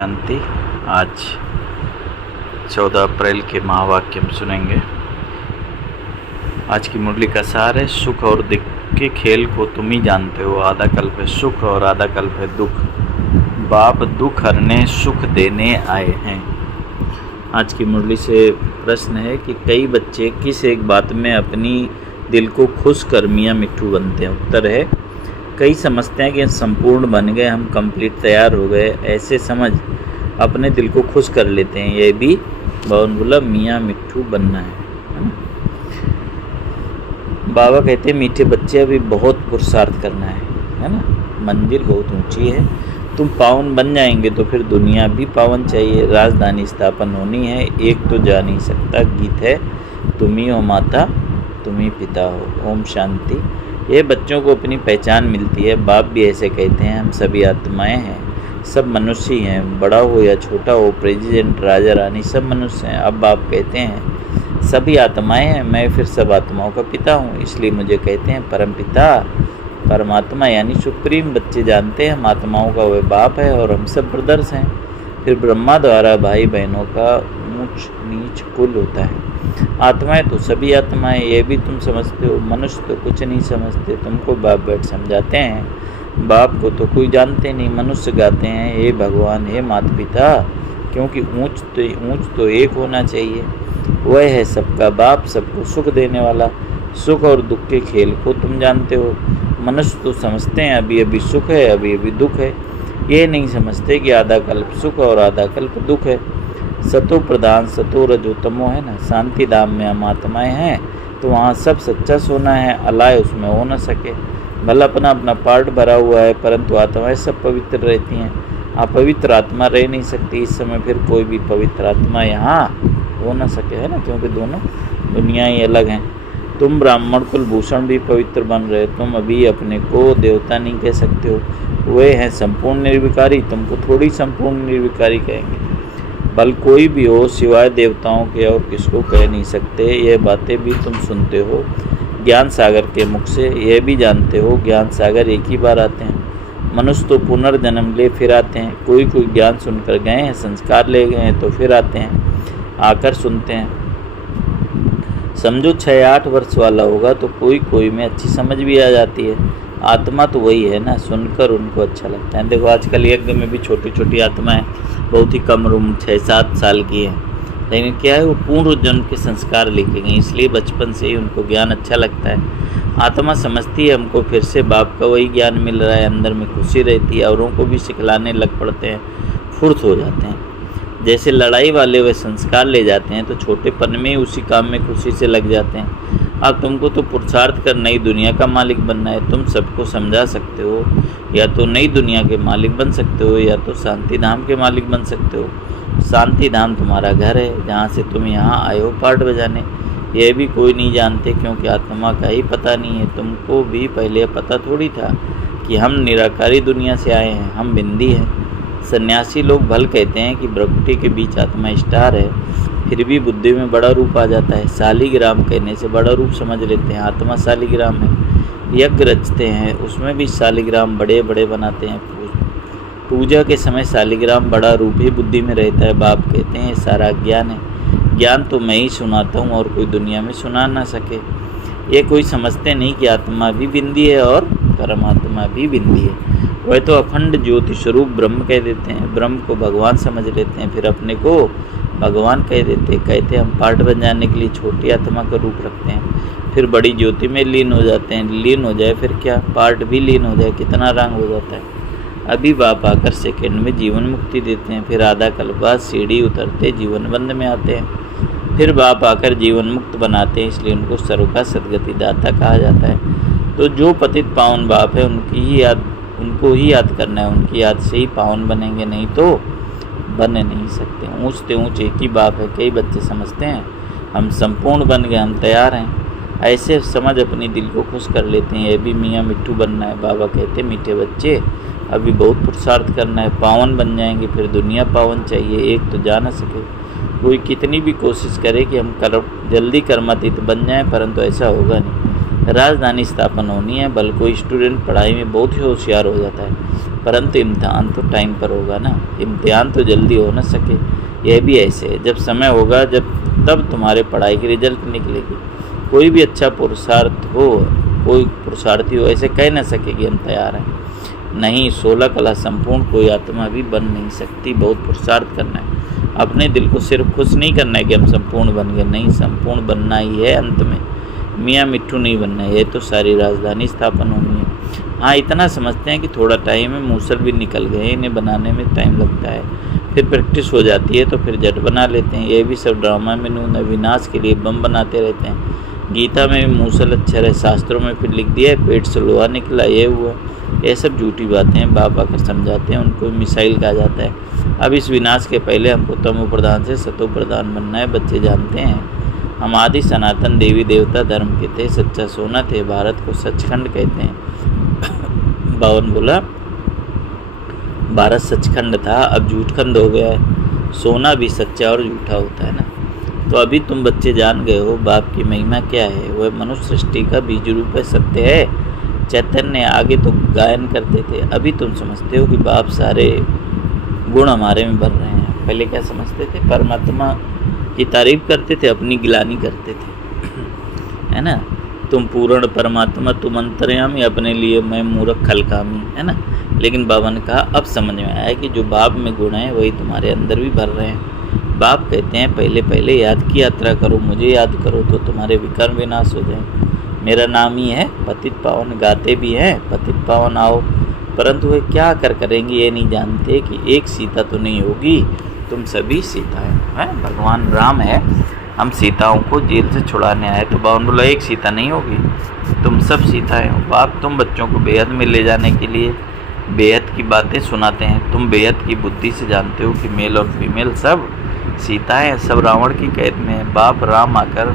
शांति। आज 14 अप्रैल के महावाक्य हम सुनेंगे। आज की मुरली का सार है, सुख और दुख के खेल को तुम ही जानते हो। आधा कल्प है सुख और आधा कल्प है दुख। बाप दुख हरने सुख देने आए हैं। आज की मुरली से प्रश्न है कि कई बच्चे किस एक बात में अपनी दिल को खुश कर मियाँ मिट्ठू बनते हैं। उत्तर है, कई समझते हैं कि हम संपूर्ण बन गए, हम कंप्लीट तैयार हो गए, ऐसे समझ अपने दिल को खुश कर लेते हैं। ये भी भवन बोला मियाँ मिट्ठू बनना है ना। बाबा कहते हैं मीठे बच्चे अभी बहुत पुरुषार्थ करना है ना। मंजिल बहुत ऊंची है, तुम पावन बन जाएंगे तो फिर दुनिया भी पावन चाहिए। राजधानी स्थापन होनी है, एक तो जा नहीं सकता। गीत है, तुम ही हो माता तुम ही पिता हो। ओम शांति। ये बच्चों को अपनी पहचान मिलती है। बाप भी ऐसे कहते हैं, हम सभी आत्माएं हैं, सब मनुष्य ही हैं, बड़ा हो या छोटा हो, प्रेसिडेंट राजा रानी सब मनुष्य हैं। अब बाप कहते हैं सभी आत्माएं हैं, मैं फिर सब आत्माओं का पिता हूँ, इसलिए मुझे कहते हैं परम पिता परमात्मा यानी सुप्रीम। बच्चे जानते हैं हम आत्माओं का वह बाप है और हम सब ब्रदर्स हैं। फिर ब्रह्मा द्वारा भाई बहनों का ऊंच नीच कुल होता है। आत्माएं तो सभी आत्माएं, ये भी तुम समझते हो। मनुष्य तो कुछ नहीं समझते, तुमको बाप बैठ समझाते हैं। बाप को तो कोई जानते नहीं। मनुष्य गाते हैं हे भगवान हे माता पिता, क्योंकि ऊंच तो एक होना चाहिए। वह है सबका बाप, सबको सुख देने वाला। सुख और दुख के खेल को तुम जानते हो। मनुष्य तो समझते हैं अभी अभी सुख है, अभी अभी दुख है। ये नहीं समझते कि आधा कल्प सुख और आधा कल्प दुख है। सतो प्रधान सतो रजो तमो है ना। शांति धाम में हम आत्माएं हैं तो वहाँ सब सच्चा सोना है, अलाय उसमें हो न सके। भला अपना अपना पार्ट भरा हुआ है, परंतु आत्माएं सब पवित्र रहती हैं। अपवित्र आत्मा रह नहीं सकती इस समय, फिर कोई भी पवित्र आत्मा यहाँ हो न सके है ना, क्योंकि दोनों दुनियाएं अलग हैं। तुम ब्राह्मण कुलभूषण भी पवित्र बन रहे, तुम अभी अपने को देवता नहीं कह सकते हो। वे हैं संपूर्ण निर्विकारी, तुमको थोड़ी संपूर्ण निर्विकारी कहेंगे। बल कोई भी हो सिवाय देवताओं के और किसको कह नहीं सकते। यह बातें भी तुम सुनते हो ज्ञान सागर के मुख से, यह भी जानते हो ज्ञान सागर एक ही बार आते हैं। मनुष्य तो पुनर्जन्म ले फिर आते हैं। कोई ज्ञान सुनकर गए हैं, संस्कार ले गए हैं तो फिर आते हैं, आकर सुनते हैं। समझो 6-8 वर्ष वाला होगा तो कोई में अच्छी समझ भी आ जाती है। आत्मा तो वही है ना, सुनकर उनको अच्छा लगता है। देखो आजकल यज्ञ में भी छोटी छोटी आत्माएं बहुत ही कम उम्र 6-7 साल की है, लेकिन क्या है वो पूर्ण जन्म के संस्कार लेके गए, इसलिए बचपन से ही उनको ज्ञान अच्छा लगता है। आत्मा समझती है हमको फिर से बाप का वही ज्ञान मिल रहा है, अंदर में खुशी रहती है, औरों को भी सिखलाने लग पड़ते हैं, फुर्त हो जाते हैं। जैसे लड़ाई वाले वे संस्कार ले जाते हैं तो छोटेपन में ही उसी काम में खुशी से लग जाते हैं। अब तुमको तो पुरुषार्थ कर नई दुनिया का मालिक बनना है। तुम सबको समझा सकते हो, या तो नई दुनिया के मालिक बन सकते हो या तो शांति धाम के मालिक बन सकते हो। शांति धाम तुम्हारा घर है, जहाँ से तुम यहाँ आए हो पार्ट बजाने। यह भी कोई नहीं जानते, क्योंकि आत्मा का ही पता नहीं है। तुमको भी पहले पता थोड़ी था कि हम निराकारी दुनिया से आए हैं, हम बिंदी हैं। सन्यासी लोग भल कहते हैं कि भ्रकुटी के बीच आत्मा स्टार है, फिर भी बुद्धि में बड़ा रूप आ जाता है। शालिग्राम कहने से बड़ा रूप समझ लेते हैं, आत्मा शालिग्राम है। यज्ञ रचते हैं, उसमें भी शालिग्राम बड़े बड़े बनाते हैं। पूजा के समय शालिग्राम बड़ा रूप ही बुद्धि में रहता है। बाप कहते हैं सारा ज्ञान है, ज्ञान तो मैं ही सुनाता हूँ और कोई दुनिया में सुना ना सके। ये कोई समझते नहीं कि आत्मा भी बिंदी है और परमात्मा भी बिंदी है। वह तो अखंड ज्योति स्वरूप ब्रह्म कह देते हैं, ब्रह्म को भगवान समझ लेते हैं, फिर अपने को भगवान कह देते हैं। कहते हैं हम पार्ट बन जाने के लिए छोटी आत्मा का रूप रखते हैं, फिर बड़ी ज्योति में लीन हो जाते हैं। लीन हो जाए फिर क्या, पार्ट भी लीन हो जाए, कितना रंग हो जाता है। अभी बाप आकर सेकंड में जीवन मुक्ति देते हैं, फिर आधा कल्प बाद सीढ़ी उतरते जीवन बंद में आते हैं। फिर बाप आकर जीवन मुक्त बनाते हैं, इसलिए उनको सर्व का सदगति दाता कहा जाता है। तो जो पतित पावन बाप है उनको ही याद करना है, उनकी याद से ही पावन बनेंगे, नहीं तो बन नहीं सकते। ऊँचते ऊँच एक ही बाप है। कई बच्चे समझते हैं हम संपूर्ण बन गए, हम तैयार हैं, ऐसे समझ अपनी दिल को खुश कर लेते हैं। ये भी मियाँ मिट्ठू बनना है। बाबा कहते मीठे बच्चे अभी बहुत पुरुषार्थ करना है, पावन बन जाएंगे, फिर दुनिया पावन चाहिए, एक तो जा न सके। कोई कितनी भी कोशिश करे कि हम जल्दी कर्मातीत बन जाएं, परंतु ऐसा होगा नहीं। राजधानी स्थापन होनी है। बल कोई स्टूडेंट पढ़ाई में बहुत ही होशियार हो जाता है, परंतु इम्तिहान तो टाइम पर होगा ना, इम्तिहान तो जल्दी हो ना सके। यह भी ऐसे है, जब समय होगा जब तब तुम्हारे पढ़ाई की रिजल्ट निकलेगी। कोई भी अच्छा पुरुषार्थ हो, कोई पुरुषार्थी हो ऐसे कह ना सके कि हम तैयार हैं। नहीं, 16 कला संपूर्ण कोई आत्मा भी बन नहीं सकती। बहुत पुरुषार्थ करना है, अपने दिल को सिर्फ खुश नहीं करना है कि हम संपूर्ण बन गए। नहीं, संपूर्ण बनना ही है अंत में, मियाँ मिट्ठू नहीं बनना है। ये तो सारी राजधानी स्थापन होनी है। हाँ, इतना समझते हैं कि थोड़ा टाइम है, मूसल भी निकल गए, इन्हें बनाने में टाइम लगता है, फिर प्रैक्टिस हो जाती है तो फिर झट बना लेते हैं। ये भी सब ड्रामा में उन्होंने विनाश के लिए बम बनाते रहते हैं। गीता में भी मूसल अक्षर है, शास्त्रों में फिर लिख दिया है पेट से लोहा निकला, ये हुआ। ये सब झूठी बातें हैं, बाप आकर समझाते हैं, उनको मिसाइल कहा जाता है। अब इस विनाश के पहले हमको तमो प्रधान से सतो प्रधान बनना है। बच्चे जानते हैं हम आदि सनातन देवी देवता धर्म के थे, सच्चा सोना थे, भारत को सचखंड कहते हैं। बावन बोला भारत सचखंड था, अब झूठखंड हो गया है। सोना भी सच्चा और झूठा होता है ना। तो अभी तुम बच्चे जान गए हो बाप की महिमा क्या है। वह मनुष्य सृष्टि का बीज रूप है, सत्य है। चैतन्य आगे तो गायन करते थे, अभी तुम समझते हो कि बाप सारे गुण हमारे में भर रहे हैं। पहले क्या समझते थे, परमात्मा की तारीफ करते थे, अपनी गिलानी करते थे, है ना। तुम पूर्ण परमात्मा, तुम अंतर्यामी, अपने लिए मैं मूर्ख खलकामी, है ना। लेकिन बाबा ने कहा अब समझ में आया कि जो बाप में गुण है वही तुम्हारे अंदर भी भर रहे हैं। बाप कहते हैं पहले पहले याद की यात्रा करो, मुझे याद करो तो तुम्हारे विकर्म विनाश हो जाए। मेरा नाम ही है पतित पावन, गाते भी हैं पतित पावन आओ, परंतु वे क्या करेंगे ये नहीं जानते कि एक सीता तो नहीं होगी, तुम सभी सीता हैं। भगवान राम है, हम सीताओं को जेल से छुड़ाने आए। तो बावन बोला एक सीता नहीं होगी, तुम सब सीताएं हो। बाप तुम बच्चों को बेहद में ले जाने के लिए बेहद की बातें सुनाते हैं। तुम बेहद की बुद्धि से जानते हो कि मेल और फीमेल सब सीताएं, सब रावण की कैद में है। बाप राम आकर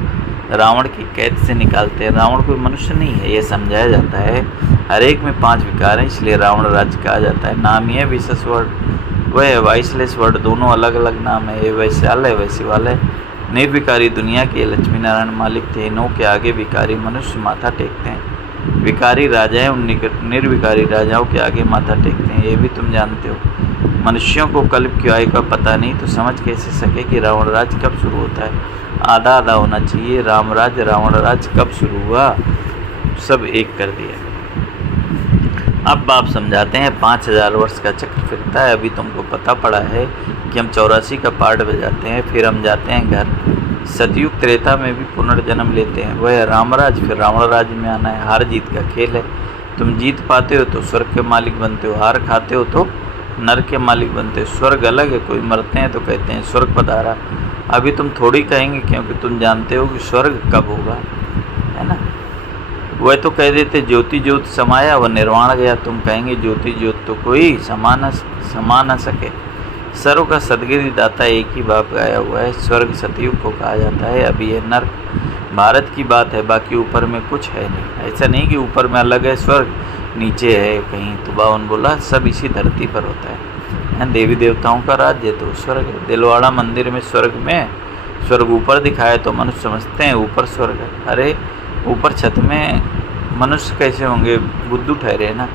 रावण की कैद से निकालते हैं। रावण कोई मनुष्य नहीं है, ये समझाया जाता है। हर एक में 5 विकार हैं, इसलिए रावण राज्य कहा जाता है। नाम ही है विशेष वर्ड, वह है वाइसलेस वर्ड, दोनों अलग अलग नाम है। ये वैश्याल है, वैश्यवाल है। निर्विकारी दुनिया के लक्ष्मी नारायण मालिक थे, इनों के आगे विकारी मनुष्य माथा टेकते हैं। विकारी राजाएं उन निर्विकारी राजाओं के आगे माथा टेकते हैं, ये भी तुम जानते हो। मनुष्यों को कल्प की आयु का पता नहीं तो समझ कैसे सके कि रावण राज कब शुरू होता है। आधा आधा होना चाहिए। राम राज्य रावण राज कब शुरू हुआ, सब एक कर दिया। अब बाप समझाते हैं 5000 वर्ष का चक्र फिरता है। अभी तुमको पता पड़ा है कि हम 84 का पार्ट बजाते हैं, फिर हम जाते हैं घर। सतयुग त्रेता में भी पुनर्जन्म लेते हैं, वह रामराज, फिर रावण राज में आना है। हार जीत का खेल है, तुम जीत पाते हो तो स्वर्ग के मालिक बनते हो, हार खाते हो तो नरक के मालिक बनते हो। स्वर्ग अलग है, कोई मरते हैं तो कहते हैं स्वर्ग पधारा। अभी तुम थोड़ी कहेंगे क्योंकि तुम जानते हो कि स्वर्ग कब होगा, है ना। वह तो कह देते ज्योति ज्योत समाया वह निर्वाण गया, तुम कहेंगे ज्योति ज्योत तो कोई समा न सके। सर्व का सदगिरि दाता एक ही बाप गाया हुआ है। स्वर्ग सतयुग को कहा जाता है, अभी यह नर्क भारत की बात है, बाकी ऊपर में कुछ है नहीं। ऐसा नहीं कि ऊपर में अलग है स्वर्ग, नीचे है कहीं। तो बावन बोला सब इसी धरती पर होता है। देवी देवताओं का राज्य तो स्वर्ग है। दिलवाड़ा मंदिर में स्वर्ग ऊपर दिखाया तो मनुष्य समझते हैं ऊपर स्वर्ग है। अरे ऊपर छत में मनुष्य कैसे होंगे, बुद्धू ठहरे ना।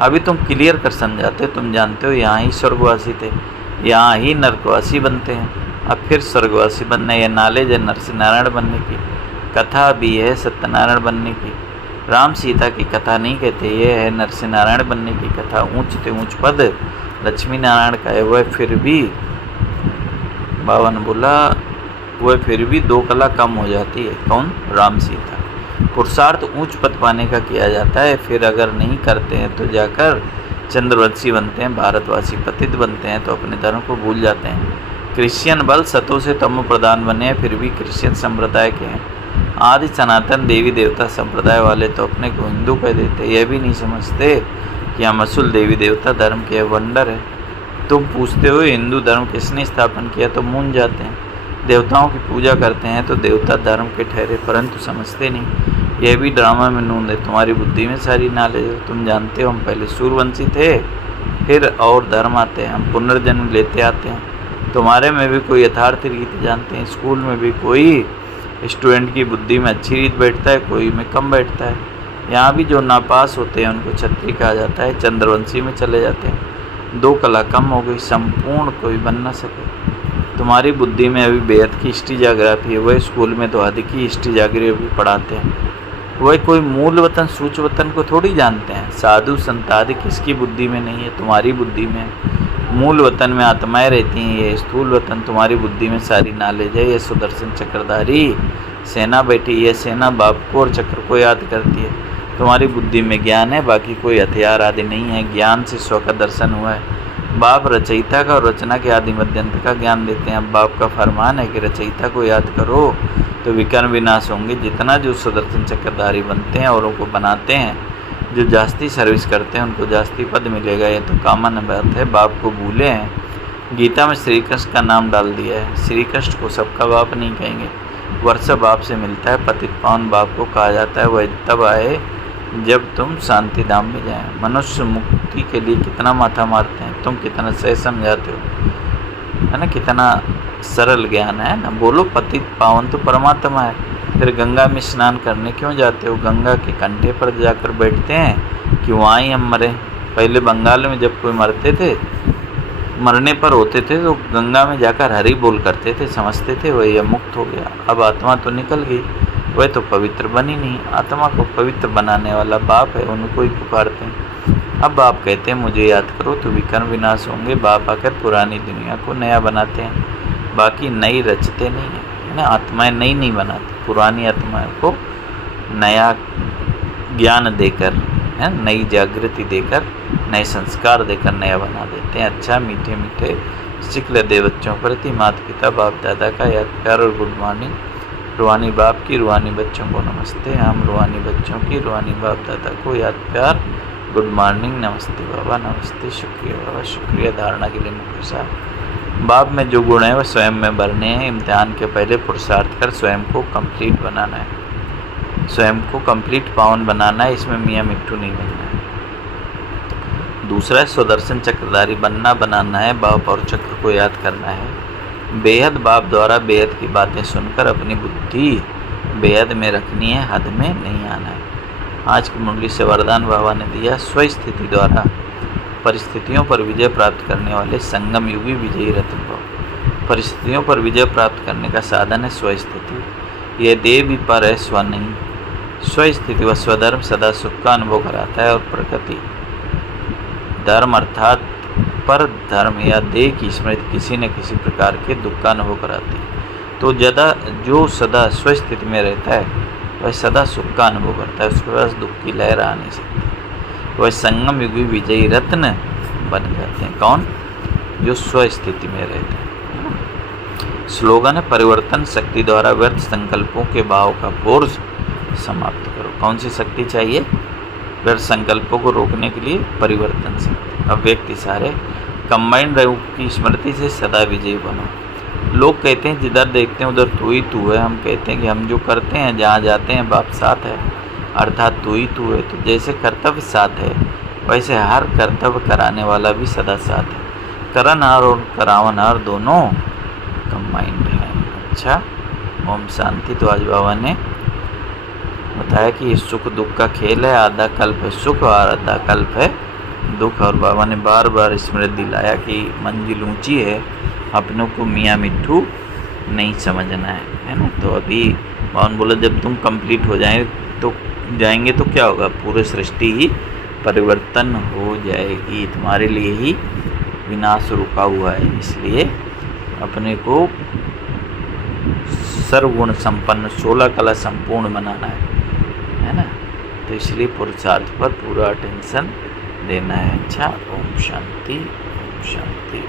अभी तुम क्लियर कर समझाते हो, तुम जानते हो यहाँ ही स्वर्गवासी थे, यहाँ ही नरकवासी बनते हैं, अब फिर स्वर्गवासी बनना। यह नॉलेज है नरसिंह बनने की, कथा भी है सत्यनारायण बनने की। राम सीता की कथा नहीं कहते, यह है नरसिंह नारायण बनने की कथा। ऊंच ते ऊंच पद लक्ष्मी नारायण का है। वह फिर भी बावन बोला वह फिर भी 2 कला कम हो जाती है। कौन? राम सीता। पुरुषार्थ ऊंच पद पाने का किया जाता है, फिर अगर नहीं करते हैं तो जाकर चंद्रवंशी बनते हैं, भारतवासी पतित बनते हैं, तो अपने धर्म को भूल जाते हैं। क्रिश्चियन बल सतों से तमो प्रधान बने हैं, फिर भी क्रिश्चियन संप्रदाय के हैं। आदि सनातन देवी देवता संप्रदाय वाले तो अपने को हिंदू कह देते, यह भी नहीं समझते कि हम असूल देवी देवता धर्म के वंडर है। तुम पूछते हो हिंदू धर्म किसने स्थापन किया, तो मूंझ जाते हैं। देवताओं की पूजा करते हैं तो देवता धर्म के ठहरे, परंतु समझते नहीं। यह भी ड्रामा में नूंद है, तुम्हारी बुद्धि में सारी नॉलेज है। तुम जानते हो हम पहले सूर्यवंशी थे, फिर और धर्म आते हैं, हम पुनर्जन्म लेते आते हैं। तुम्हारे में भी कोई यथार्थ रीत जानते हैं। स्कूल में भी कोई स्टूडेंट की बुद्धि में अच्छी रीत बैठता है, कोई में कम बैठता है। यहाँ भी जो नापास होते हैं उनको छत्री कहा जाता है, चंद्रवंशी में चले जाते हैं। 2 कला कम हो गई, संपूर्ण कोई बन ना सके। तुम्हारी बुद्धि में अभी बेहद की हिस्ट्री जाग्राफी है, वह स्कूल में तो अधिक ही हिस्ट्री जाग्राफी पढ़ाते हैं। वह कोई मूल वतन सूच वतन को थोड़ी जानते हैं। साधु संत आदि किसकी बुद्धि में नहीं है? तुम्हारी बुद्धि में। मूल वतन में आत्माएं रहती हैं, ये स्थूल वतन तुम्हारी बुद्धि में सारी नॉलेज है। ये सुदर्शन चक्रधारी सेना बैठी, ये सेना बाप को और चक्र को याद करती है। तुम्हारी बुद्धि में ज्ञान है, बाकी कोई हथियार आदि नहीं है। ज्ञान से स्व का दर्शन हुआ है। बाप रचयिता का और रचना के आदि मध्यंतर का ज्ञान देते हैं। अब बाप का फरमान है कि रचयिता को याद करो तो विकर्म विनाश होंगे। जितना जो सुदर्शन चक्रधारी बनते हैं औरों को बनाते हैं, जो जास्ती सर्विस करते हैं उनको जास्ती पद मिलेगा। ये तो कॉमन बात है। बाप को भूले हैं। गीता में श्री कृष्ण का नाम डाल दिया है। श्री कृष्ण को सबका बाप नहीं कहेंगे। वर्ष बाप से मिलता है। पतित पावन बाप को कहा जाता है। वह तब आए जब तुम शांति धाम में जाए। मनुष्य मुक्ति के लिए कितना माथा मारते हैं, तुम कितना सही समझाते हो, है ना? कितना सरल ज्ञान है ना। बोलो पतित पावन तो परमात्मा है। फिर गंगा में स्नान करने क्यों जाते हो? गंगा के कंठे पर जाकर बैठते हैं कि वहाँ ही हम मरें। पहले बंगाल में जब कोई मरते थे, मरने पर होते थे तो गंगा में जाकर हरि बोल करते थे, समझते थे वही मुक्त हो गया। अब आत्मा तो निकल गई, वह तो पवित्र बनी नहीं। आत्मा को पवित्र बनाने वाला बाप है, उनको ही पुकारते हैं। अब बाप कहते हैं मुझे याद करो तो विकर्म विनाश होंगे। बाप आकर पुरानी दुनिया को नया बनाते हैं, बाकी नई रचते नहीं है, है ना। आत्माएं नई नहीं बनाती, पुरानी आत्माओं को नया ज्ञान देकर, है नई जागृति देकर, नए संस्कार देकर नया बना देते हैं। अच्छा मीठे मीठे शिकल दे बच्चों प्रति माता पिता बाप दादा का याद प्यार और गुड मॉर्निंग। रूहानी बाप की रूहानी बच्चों को नमस्ते। हम रूहानी बच्चों की रूहानी बाप दादा को याद प्यार गुड मॉर्निंग। नमस्ते बाबा, नमस्ते, शुक्रिया बाबा, शुक्रिया। धारणा के लिए मुख्य साहब, बाप में जो गुण है वह स्वयं में भरने हैं। इम्तिहान के पहले पुरुषार्थ कर स्वयं को कंप्लीट बनाना है, स्वयं को कंप्लीट पावन बनाना है। इसमें मियाँ मिट्टू नहीं बनना है। दूसरा स्वदर्शन चक्रधारी बनना बनाना है। बाप और चक्र को याद करना है। बेहद बाप द्वारा बेहद की बातें सुनकर अपनी बुद्धि बेहद में रखनी है, हद में नहीं आना है। आज की मुरली से वरदान बाबा ने दिया, स्वस्थिति द्वारा परिस्थितियों पर विजय प्राप्त करने वाले संगम युगी विजयी रत्न भव। परिस्थितियों पर विजय प्राप्त करने का साधन है स्वस्थिति। यह देह भी पर है, स्व नहीं। स्वस्थिति व स्वधर्म सदा सुख का अनुभव कराता है और प्रकृति धर्म अर्थात पर धर्म या देह की स्मृति किसी न किसी प्रकार के दुख का अनुभव कराती है। तो जो सदा स्वस्थिति में रहता है वह सदा सुख का अनुभव करता है, उसके पास दुख की लहर आ नहीं सकती। वह संगम युगी विजयी रत्न बन जाते हैं। कौन? जो स्वस्थिति में रहते हैं। स्लोगन है, परिवर्तन शक्ति द्वारा व्यर्थ संकल्पों के भाव का बोझ समाप्त करो। कौन सी शक्ति चाहिए? व्यर्थ संकल्पों को रोकने के लिए परिवर्तन शक्ति। अव्यक्त सारे कंबाइंड रूप की स्मृति से सदा विजयी बनो। लोग कहते हैं जिधर देखते हैं उधर तू ही तू है। हम कहते हैं कि हम जो करते हैं, जहाँ जाते हैं बाप साथ है, अर्थात तू ही तू है। तो जैसे कर्तव्य साथ है, वैसे हर कर्तव्य कराने वाला भी सदा साथ है। करनहार और करावनहार दोनों कंबाइंड है। अच्छा, ओम शांति। तो आज बाबा ने बताया कि ये सुख दुख का खेल है। आधा कल्प है सुख और आधा कल्प है दुख। और बाबा ने बार बार स्मृति दिलाया कि मंजिल ऊंची है, अपनों को मियाँ मिट्ठू नहीं समझना है ना। तो अभी बावन बोला जब तुम कंप्लीट हो जाएंगे तो क्या होगा? पूरी सृष्टि ही परिवर्तन हो जाएगी। तुम्हारे लिए ही विनाश रुका हुआ है, इसलिए अपने को सर्वगुण संपन्न 16 कला संपूर्ण बनाना है ना। तो इसलिए पुरुषार्थ पर पूरा अटेंशन देना है। अच्छा, ओम शांति, ओम शांति।